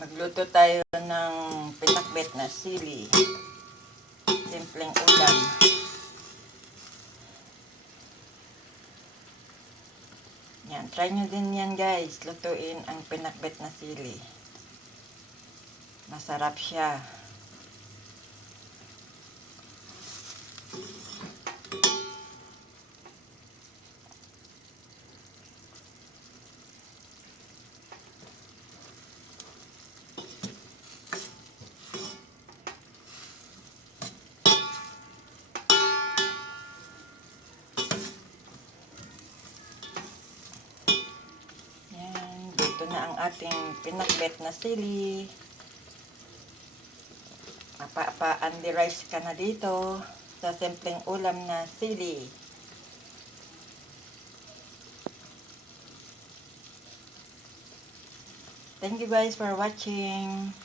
Magluto tayo ng pinakbet na sili. Simpleng ulam. Yan, try nyo din yan guys. Lutuin ang pinakbet na sili. Masarap siya. Ito na ang ating pinakbet na sili. Mapa-Andy rice ka na dito sa simpleng ulam na sili. Thank you guys for watching.